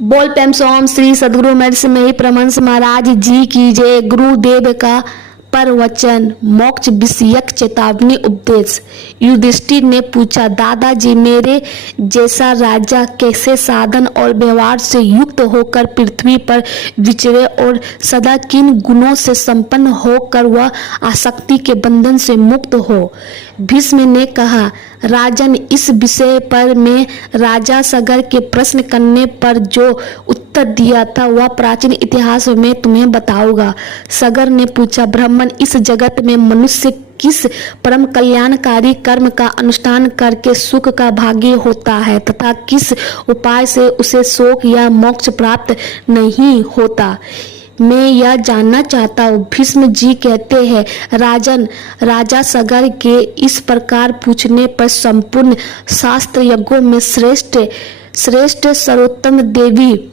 बोल प्रेम सोम श्री सदगुरु महर्षि परमहंस महाराज जी की जय। गुरुदेव का प्रवचन मोक्ष विषयक चेतावनी उपदेश। युधिष्ठिर ने पूछा, दादाजी मेरे जैसा राजा कैसे साधन और व्यवहार से युक्त होकर पृथ्वी पर विचरे और सदा किन गुणों से संपन्न होकर वह आसक्ति के बंधन से मुक्त हो। भीष्म ने कहा, राजन, इस विषय पर मैं राजा सगर के प्रश्न करने पर जो उत्तर दिया था वह प्राचीन इतिहास में तुम्हें बताऊंगा। सगर ने पूछा, ब्राह्मण, इस जगत में मनुष्य किस परम कल्याणकारी कर्म का अनुष्ठान करके सुख का भागी होता है तथा किस उपाय से उसे शोक या मोक्ष प्राप्त नहीं होता, मैं यह जानना चाहता हूँ। भीष्म जी कहते हैं, राजन, राजा सगर के इस प्रकार पूछने पर संपूर्ण शास्त्र यज्ञों में श्रेष्ठ सर्वोत्तम देवी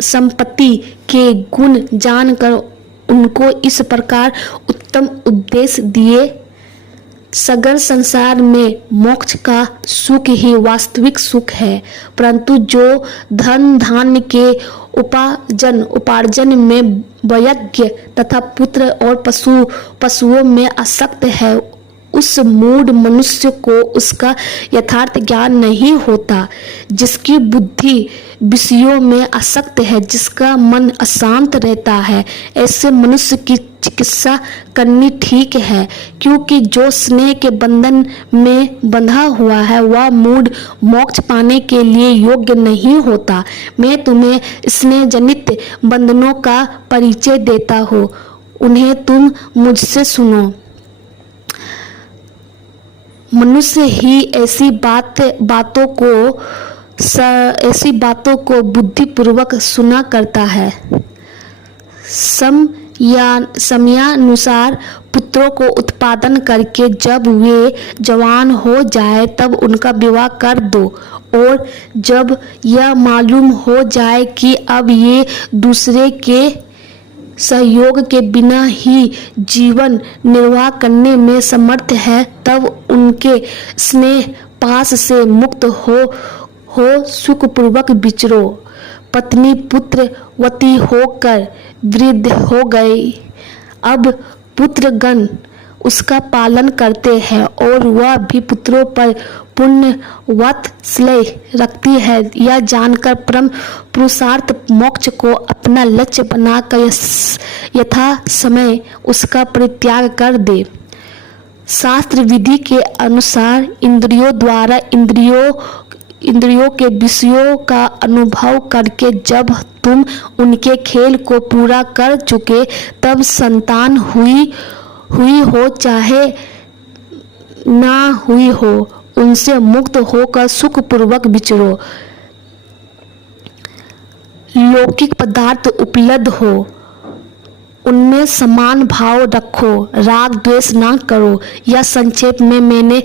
संपत्ति के गुण जानकर उनको इस प्रकार उत्तम उपदेश दिए। सगर, संसार में मोक्ष का सुख ही वास्तविक सुख है, परंतु जो धन धान्य के उपार्जन में वैराग्य तथा पुत्र और पशुओं में आसक्त है, उस मूढ़ मनुष्य को उसका यथार्थ ज्ञान नहीं होता। जिसकी बुद्धि विषयों में आसक्त है, जिसका मन अशांत रहता है, ऐसे मनुष्य की चिकित्सा करनी ठीक है, क्योंकि जो स्नेह के बंधन में बंधा हुआ है वह मूढ़ मोक्ष पाने के लिए योग्य नहीं होता। मैं तुम्हें स्नेह जनित बंधनों का परिचय देता हूँ, उन्हें तुम मुझसे सुनो। मनुष्य ही ऐसी बातों को बुद्धिपूर्वक सुना करता है। समयानुसार पुत्रों को उत्पादन करके जब वे जवान हो जाए तब उनका विवाह कर दो, और जब यह मालूम हो जाए कि अब ये दूसरे के सहयोग के बिना ही जीवन निर्वाह करने में समर्थ है, तब उनके स्नेह पास से मुक्त हो सुखपूर्वक विचरो। पत्नी पुत्रवती होकर वृद्ध हो गई, अब पुत्रगण उसका पालन करते हैं और वह भी पुत्रों पर पुण्यवात्सल्य रखती है। यह जानकर परम पुरुषार्थ मोक्ष को अपना लक्ष्य बनाकर यथा समय उसका परित्याग कर दे। शास्त्र विधि के अनुसार इंद्रियों द्वारा इंद्रियों के विषयों का अनुभव करके जब तुम उनके खेल को पूरा कर चुके, तब संतान हुई हो चाहे ना हुई हो, उनसे मुक्त होकर सुखपूर्वक विचरो। लौकिक पदार्थ उपलब्ध हो, उनमें समान भाव रखो, राग द्वेष ना करो। यह संक्षेप में मैंने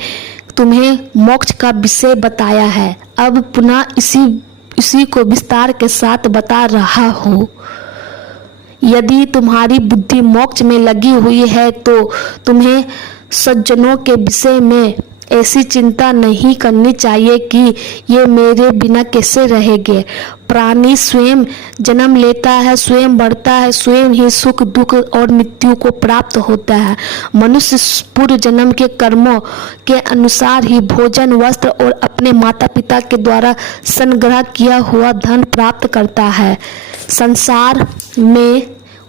तुम्हें मोक्ष का विषय बताया है। अब पुनः इसी को विस्तार के साथ बता रहा हूँ। यदि तुम्हारी बुद्धि मोक्ष में लगी हुई है तो तुम्हें सज्जनों के विषय में ऐसी चिंता नहीं करनी चाहिए कि ये मेरे बिना कैसे रहेंगे। प्राणी स्वयं जन्म लेता है, स्वयं बढ़ता है, स्वयं ही सुख दुख और मृत्यु को प्राप्त होता है। मनुष्य पूर्व जन्म के कर्मों के अनुसार ही भोजन, वस्त्र और अपने माता पिता के द्वारा संग्रह किया हुआ धन प्राप्त करता है। संसार में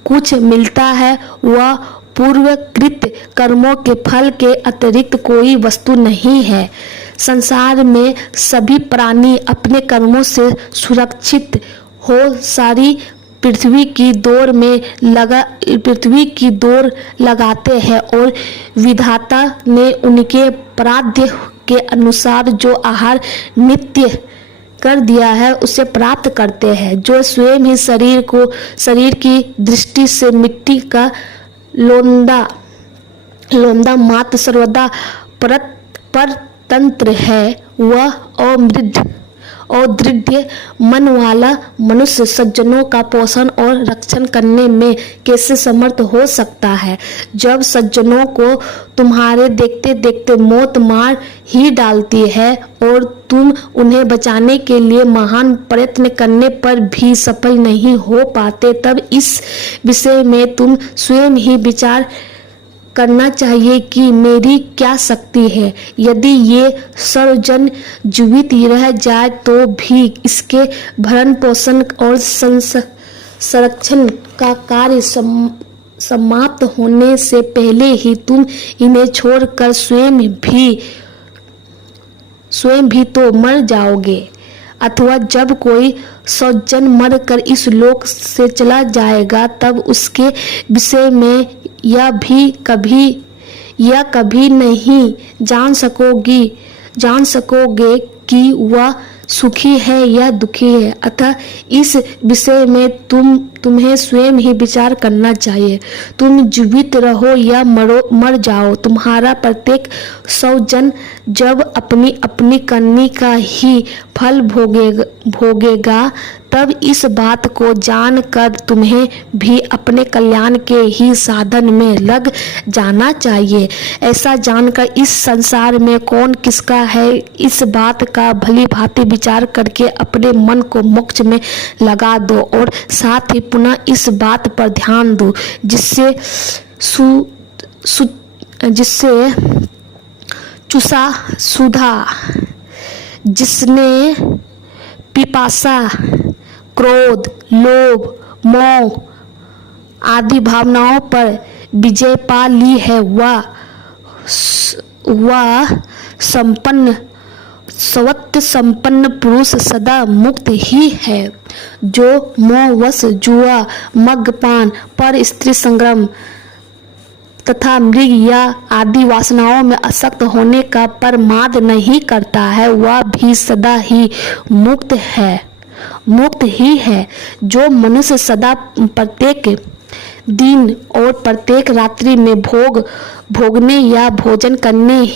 कुछ मिलता है वह पूर्वकृत कर्मों के फल के अतिरिक्त कोई वस्तु नहीं है। संसार में सभी प्राणी अपने कर्मों से सुरक्षित हो सारी पृथ्वी की दौड़ लगाते हैं और विधाता ने उनके प्रारब्ध के अनुसार जो आहार नित्य कर दिया है उसे प्राप्त करते हैं। जो स्वयं ही शरीर की दृष्टि से मिट्टी का लोंदा मात्र सर्वदा परतंत्र है, वह और दृढ़ मन वाला मनुष्य सज्जनों का पोषण और रक्षण करने में कैसे समर्थ हो सकता है। जब सज्जनों को तुम्हारे देखते देखते मौत मार ही डालती है और तुम उन्हें बचाने के लिए महान प्रयत्न करने पर भी सफल नहीं हो पाते, तब इस विषय में तुम स्वयं ही विचार करना चाहिए कि मेरी क्या शक्ति है। यदि ये सर्वजन जीवित रह जाए तो भी इसके भरण पोषण और संरक्षण का कार्य समाप्त होने से पहले ही तुम इन्हें छोड़कर स्वयं भी तो मर जाओगे। अथवा जब कोई सज्जन मर कर इस लोक से चला जाएगा तब उसके विषय में यह कभी नहीं जान सकोगे कि वह सुखी है या दुखी है। अतः इस विषय में तुम्हें स्वयं ही विचार करना चाहिए। तुम जीवित रहो या मर जाओ, तुम्हारा प्रत्येक सज्जन जब अपनी अपनी करनी का ही फल भोगेगा तब इस बात को जानकर तुम्हें भी अपने कल्याण के ही साधन में लग जाना चाहिए। ऐसा जानकर इस संसार में कौन किसका है, इस बात का भली भांति विचार करके अपने मन को मोक्ष में लगा दो और साथ ही पुनः इस बात पर ध्यान दो जिससे चुसा सुधा, जिसने पिपासा, क्रोध, लोभ, मोह आदि भावनाओं पर विजय पा ली है, वह सत्व संपन्न पुरुष सदा मुक्त ही है। जो मोहवश जुआ, मद्यपान, पर स्त्री संग्रम तथा मृग या आदि वासनाओं में आसक्त होने का प्रमाद नहीं करता है, वह भी सदा ही मुक्त ही है। जो मनुष्य सदा प्रत्येक दिन और प्रत्येक रात्रि में भोगने या भोजन करने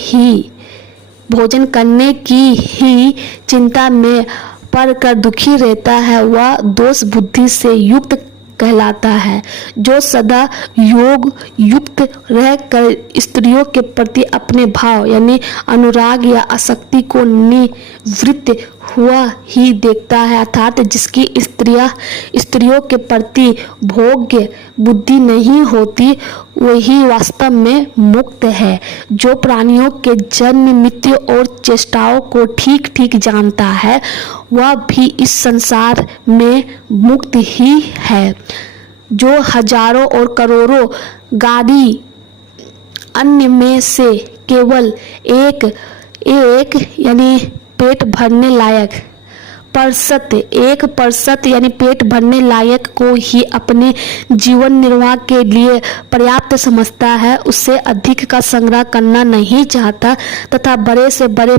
की ही चिंता में पड़कर दुखी रहता है, वह दोष बुद्धि से युक्त कहलाता है। जो सदा योग युक्त रहकर स्त्रियों के प्रति अपने भाव यानी अनुराग या आसक्ति को निवृत्त हुआ ही देखता है, अर्थात जिसकी स्त्रियों के प्रति भोग्य बुद्धि नहीं होती, वही वास्तव में मुक्त है। जो प्राणियों के जन्म, मृत्यु और चेष्टाओं को ठीक ठीक जानता है, वह भी इस संसार में मुक्त ही है। जो हजारों और करोड़ों गाड़ी अन्य में से केवल एक यानी पेट भरने लायक 1% यानी पेट भरने लायक को ही अपने जीवन निर्वाह के लिए पर्याप्त समझता है, उससे अधिक का संग्रह करना नहीं चाहता तथा बड़े से बड़े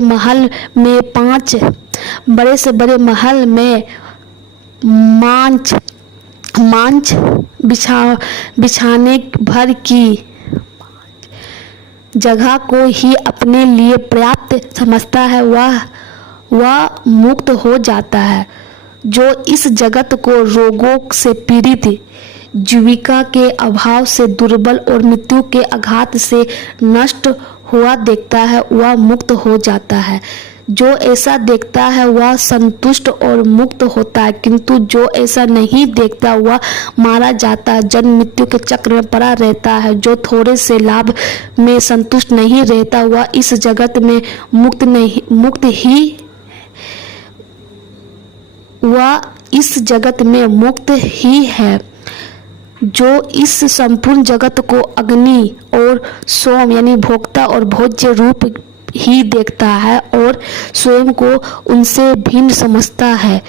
महल में मांच बिछाने भर की जगह को ही अपने लिए पर्याप्त समझता है, वह मुक्त हो जाता है। जो इस जगत को रोगों से पीड़ित, जीविका के अभाव से दुर्बल और मृत्यु के आघात से नष्ट हुआ देखता है, वह मुक्त हो जाता है। जो ऐसा देखता है वह संतुष्ट और मुक्त होता है, किंतु जो ऐसा नहीं देखता वह मारा जाता है, जन्म मृत्यु के चक्र में पड़ा रहता है। जो थोड़े से लाभ में संतुष्ट नहीं रहता वह इस जगत में मुक्त ही है। जो इस संपूर्ण जगत को अग्नि और सोम यानी भोक्ता और भोज्य रूप ही देखता है और स्वयं को उनसे भिन्न समझता है,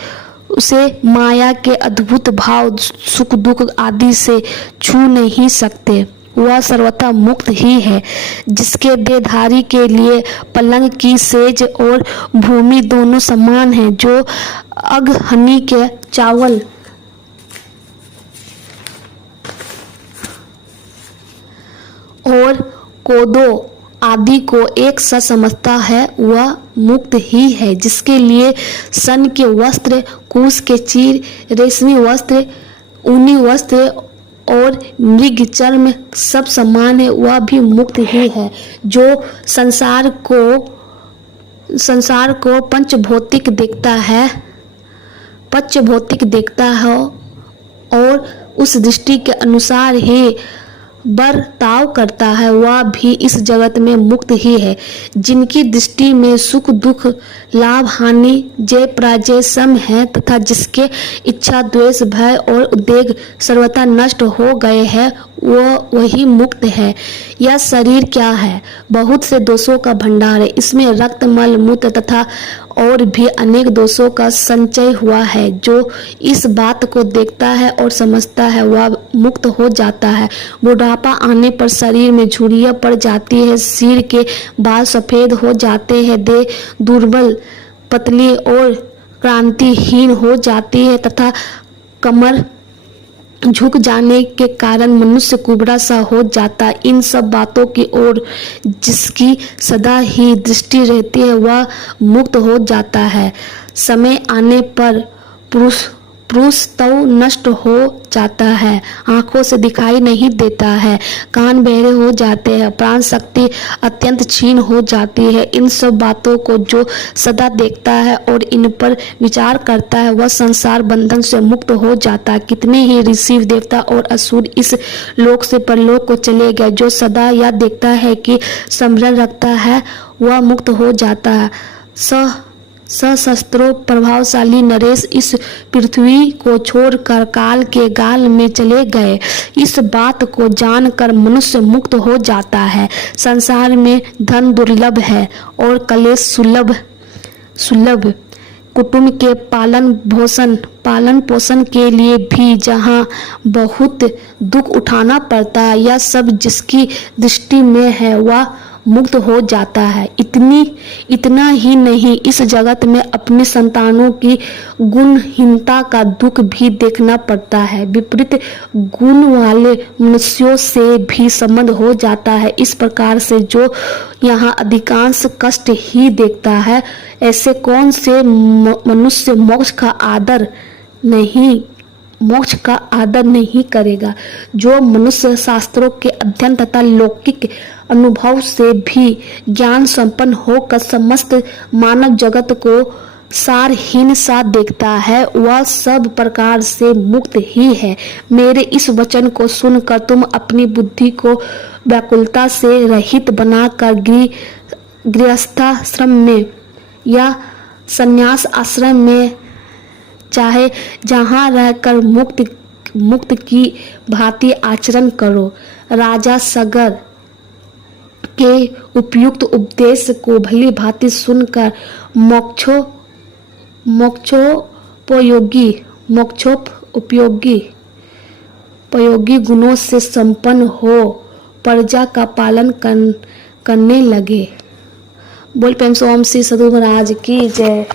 उसे माया के अद्भुत भाव सुख दुख आदि से छू नहीं सकते, वह सर्वथा मुक्त ही है। जिसके देहधारी के लिए पलंग की सेज और भूमि दोनों समान है, जो अगहनी के चावल और कोदो आदि को एक सा समझता है वह मुक्त ही है। जिसके लिए सन के वस्त्र, कुश के चीर, रेशमी वस्त्र, ऊनी वस्त्र और मृग चर्म सब समान है, वह भी मुक्त ही है। जो संसार को पंचभौतिक देखता है और उस दृष्टि के अनुसार ही बर्ताव करता है, वह भी इस जगत में मुक्त ही है। जिनकी दृष्टि में सुख दुख, लाभ हानि, जय पराजय सम है तथा जिसके इच्छा द्वेष भय और उद्वेग सर्वथा नष्ट हो गए हैं, वही मुक्त है। यह शरीर क्या है? बहुत से दोषों का भंडार है। इसमें रक्त, मल, मूत्र तथा और भी अनेक दोषों का संचय हुआ है। जो इस बात को देखता है और समझता है वह मुक्त हो जाता है। बुढ़ापा आने पर शरीर में झुर्रियां पड़ जाती है, सिर के बाल सफेद हो जाते हैं, देह दुर्बल, पतली और क्रांतिहीन हो जाती है तथा कमर झुक जाने के कारण मनुष्य कुबड़ा सा हो जाता है। इन सब बातों की ओर जिसकी सदा ही दृष्टि रहती है वह मुक्त हो जाता है। समय आने पर पुरुष तो नष्ट हो जाता है, आंखों से दिखाई नहीं देता है, कान बहरे हो जाते हैं, प्राण शक्ति अत्यंत क्षीण हो जाती है। इन सब बातों को जो सदा देखता है और इन पर विचार करता है वह संसार बंधन से मुक्त हो जाता है। कितने ही ऋषि, देवता और असुर इस लोक से परलोक को चले गए। जो सदा यह देखता है कि स्मरण रखता है वह मुक्त हो जाता है। सशस्त्रों प्रभावशाली नरेश इस पृथ्वी को छोड़कर काल के गाल में चले गए। इस बात को जानकर मनुष्य मुक्त हो जाता है। संसार में धन दुर्लभ है और कलेश सुलभ। कुटुंब के पालन पोषण के लिए भी जहाँ बहुत दुख उठाना पड़ता है, यह सब जिसकी दृष्टि में है वह मुक्त हो जाता है। इतना ही नहीं, इस जगत में अपने संतानों की गुणहीनता का दुख भी देखना पड़ता है। विपरीत गुण वाले मनुष्यों से भी संबंध हो जाता है। इस प्रकार से जो यहाँ अधिकांश कष्ट ही देखता है, ऐसे कौन से मनुष्य मोक्ष का आदर नहीं करेगा। जो मनुष्य शास्त्रों के अध्ययन तथा लौकिक अनुभव से भी ज्ञान संपन्न होकर समस्त मानव जगत को सारहीन सा देखता है, वह सब प्रकार से मुक्त ही है। मेरे इस वचन को सुनकर तुम अपनी बुद्धि को व्याकुलता से रहित बनाकर गृहस्थाश्रम में या संन्यास आश्रम में चाहे जहाँ रहकर मुक्त की भांति आचरण करो। राजा सगर के उपयुक्त उपदेश को भली भांति सुनकर मोक्षोपयोगी गुणों से संपन्न हो प्रजा का पालन करने लगे। बोल प्रेम से ओम श्री सद्गुरु महाराज की जय।